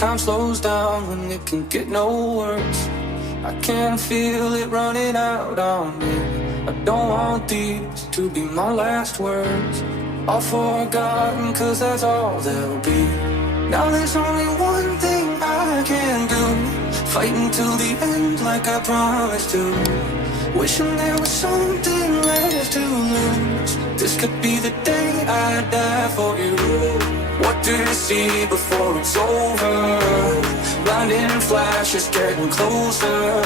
Time slows down when it can get no worse. I can feel it running out on me. I don't want these to be my last words. All forgotten, cause that's all there'll be. Now there's only one thing I can do. Fighting till the end like I promised to. Wishing there was something left to lose. This could be the day I die for you. What do you see before it's over? Blinding flashes getting closer.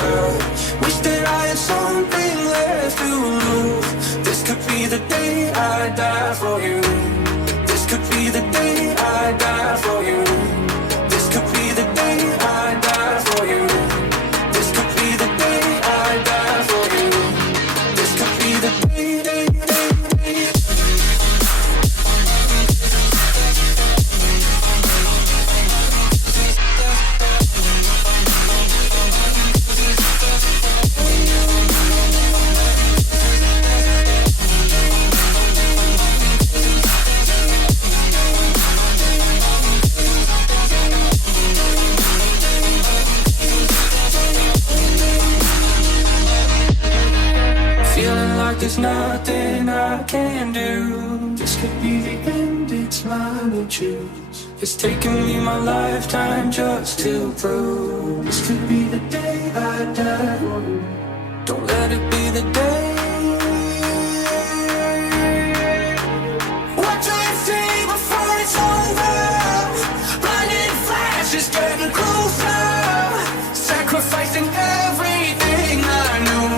Wish that I had something left to lose. This could be the day I die for you. This could be the day I die for you. This could be the day I die for you. This could be the day I die for you. This could be the day, day, day, day. There's nothing I can do. This could be the end, it's mine to choose. It's taken me my lifetime just to prove. This could be the day I die. Don't let it be the day. What do you see before it's over? Blinding flashes getting closer. Sacrificing everything I knew.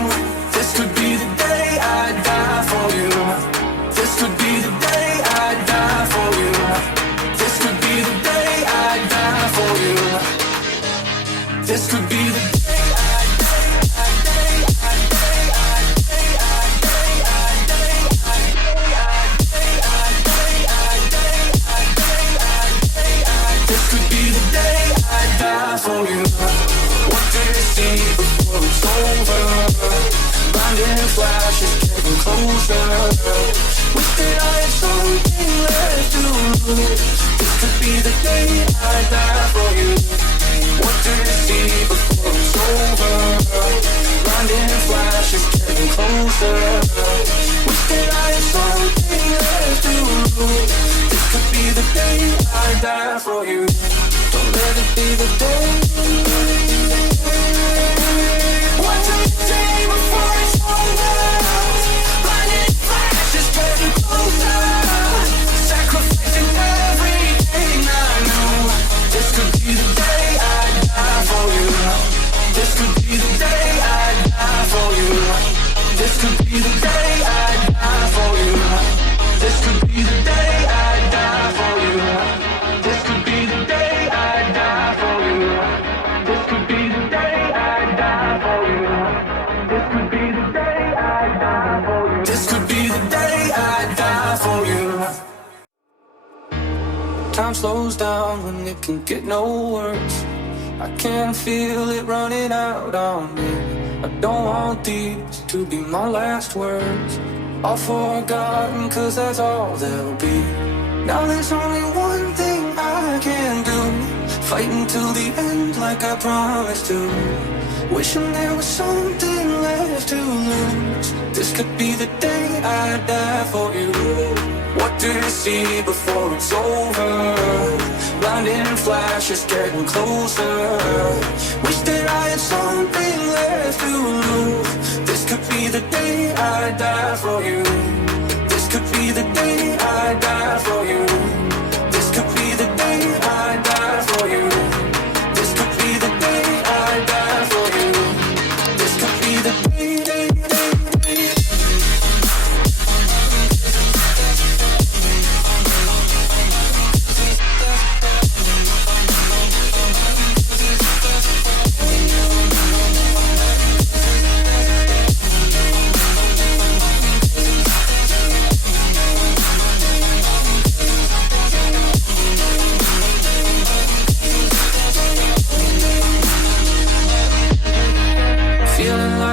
This could be the day I die for you. This could be the day I die for you. This could be the day I die for you. This could be the day I die, I die, I die, I die, I die, I die, I die, I die, I die, I die, I die, I die. This could be the day I die for you. What do you see before it's over? Blinding flashes getting closer. Wish that I had something left to lose. This could be the day I die for you. What do you see before it's over? Blinding flashes getting closer. Wish that I had something left to lose. This could be the day I die for you. Don't let it be the day. What do you see before it's over? Blinding flashes getting closer. Sacrificing everything I knew. This could be the day I die for you. This could be the day I die for you. This could be the day I die for you. This could be the day I die for you. This could be the day I die for you. This could be the day I die for you. This could be the day I die for you. This could be the day I die for you. Time slows down when it can get no worse. I can feel it running out on me. I don't want these to be my last words. All forgotten, cause that's all there'll be. Now there's only one thing I can do. Fighting till the end like I promised to. Wishing there was something left to lose. This could be the day I die for you. What do you see before it's over? Blinding flashes getting closer. Wish that I had something left to lose. This could be the day I die for you. This could be the day I die for you. This could be the day I die for you. This could be the day I die for you. This could be the day, day, day, day.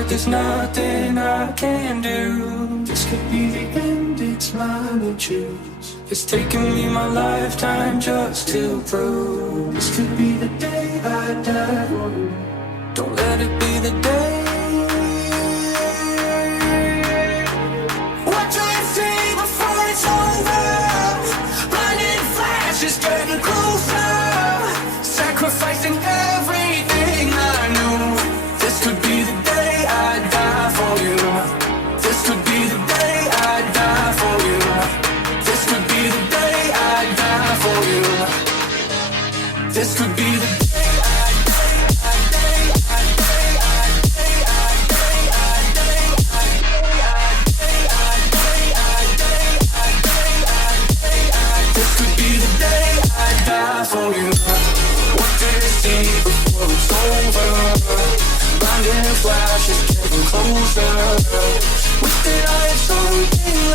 There's nothing I can do. This could be the end, it's it's mine to choose. It's taken me my lifetime just to prove this could be the day I die for you. Don't let it be the day. What do you see before it's over? Blinding flashes getting closer, sacrificing everything I knew. This could be the day I die for you. This could be the day I die for you. This could be the day I die for you. This could be the day I This could be the day I die for you. What do you see before it's over? Blinding flashes getting closer. Wish that I had something